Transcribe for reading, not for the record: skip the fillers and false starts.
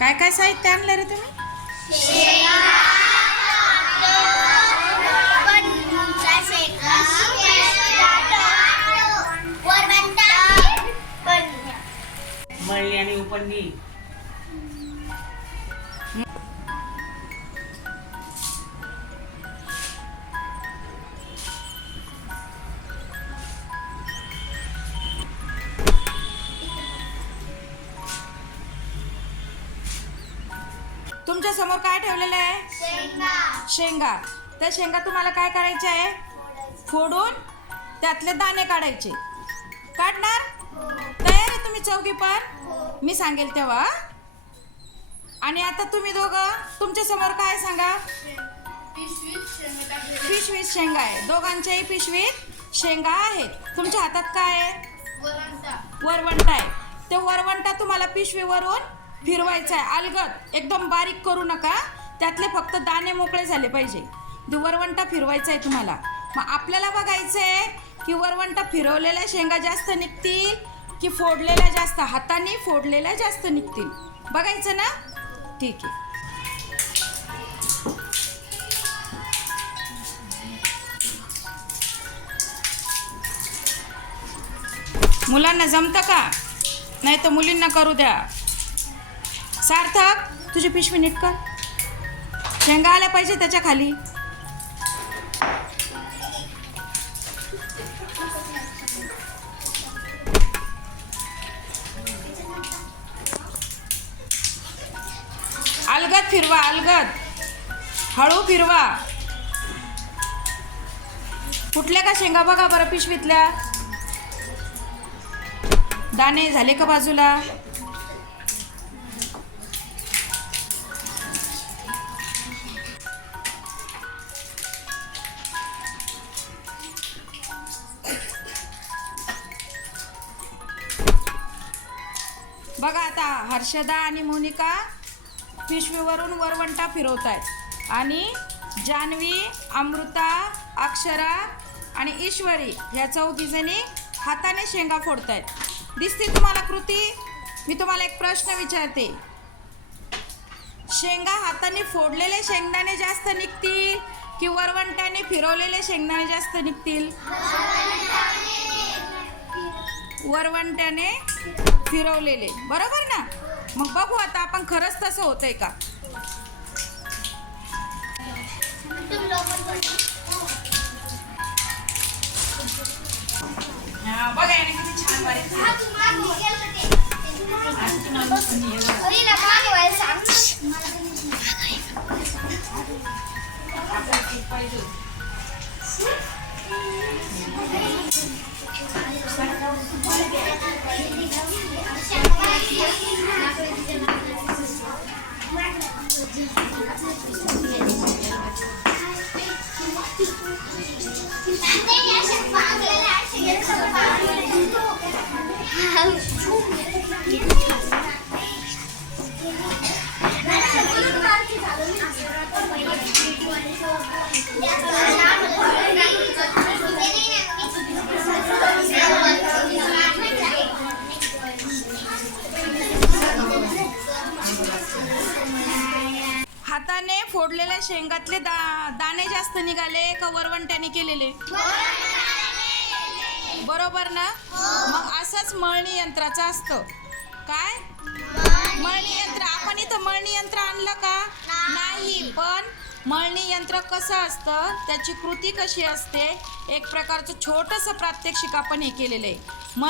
काय काय साहित्य आणलं रे तुम्ही? मळी आणि उपंडी. तुमच्या समोर काय ठेवलेलं आहे? शेंगा. त्या शेंगा तुम्हाला काय करायचे आहे? फोडून त्यातले दाणे काढायचे. काढणार? तयार आहे तुम्ही चौघी पण? मी सांगेल तेव्हा. आणि आता तुम्ही दोघं तुमच्या समोर काय सांगा? पिशवीत शेंगा आहे. दोघांच्याही पिशवीत शेंगा आहेत. तुमच्या हातात काय आहे? वरवंटा आहे. ते वरवंटा तुम्हाला पिशवीवरून फिरवायचा आहे. अलगद एकदम बारीक करू नका. त्यातले फक्त दाणे मोकळे झाले पाहिजे. ते वरवंटा फिरवायचा आहे तुम्हाला. मग आपल्याला बघायचं आहे की वरवंटा फिरवलेल्या शेंगा जास्त निघतील की फोडलेल्या जास्त, हाताने फोडलेल्या जास्त निघतील. बघायचं ना? ठीक आहे. मुलांना जमतं का? नाही तर मुलींना करू द्या. सार्थक, तुझी पिशवी नीट कर. शेंगा आल्या पाहिजे त्याच्या खाली. अलगद फिरवा, अलगद. हळू फिरवा. फुटल्या का शेंगा बघा बरं पिशवीतल्या. दाणे झाले का बाजूला? बघा आता हर्षदा आणि मोनिका पिशवीवरून वरवंटा फिरवत आहेत आणि जान्हवी, अमृता, अक्षरा आणि ईश्वरी ह्या चौघीजणी हाताने शेंगा फोडत आहेत. दिसते तुम्हाला कृती? मी तुम्हाला एक प्रश्न विचारते. शेंगा हाताने फोडलेले शेंगदाणे जास्त निघतील की वरवंट्याने फिरवलेले शेंगदाणे जास्त निघतील? वरवंट्याने फिरवलेले. बरोबर ना? मग बघू आता आपण खरंच तसं होतंय का. बघा याने किती छान बारीक हाताने फोडलेल्या शेंगातले दाणे जास्त निघाले का वरवंट्याने केलेले? बरोबर ना? मग असंच मळणी यंत्राचं असतं. काय मळणी यंत्र? आपण इथं मळणी यंत्र आणलं का? नाही. पण मळणी यंत्र कसं असतं, त्याची कृती कशी असते, एक प्रकारचं छोटंसं प्रात्यक्षिक आपण हे केलेलं आहे.